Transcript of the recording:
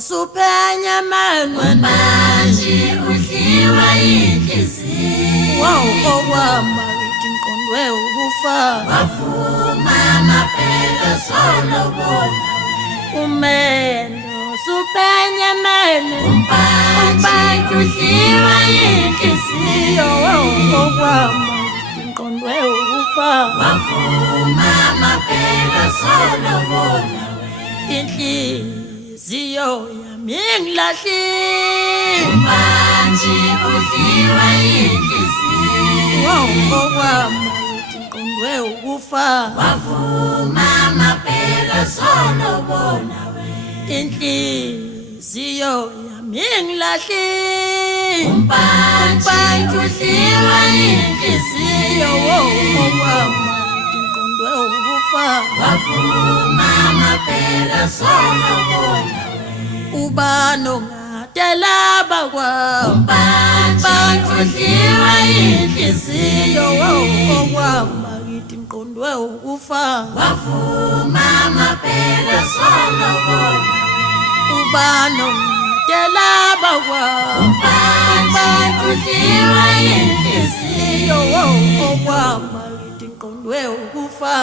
suphenya manwe manje udliwa inhliziyo okwama ngithi ngiqondwe ukufa wavuma amaphela solobona umendo suphenya manwe manje udliwa inhliziyo okwama ngithi ngiqondwe ukufa wavuma amaphela solobona inhliziyo yami ngilahlile manje udliwa inhliziyo okwama ngithi ngiqondwe ukufa wavuma amaphela solobona inhliziyo yami ngilahlile manje udliwa inhliziyo okwama ngithi ngiqondwe ukufa wavuma amaphela solobona ubani ongadela bakwami manje udliwa inhliziyo okwama ngithi ngiqondwe ukufa wavuma amaphela solobona ubani ongadela bakwami manje udliwa inhliziyo okwama ngithi ngiqondwe ukufa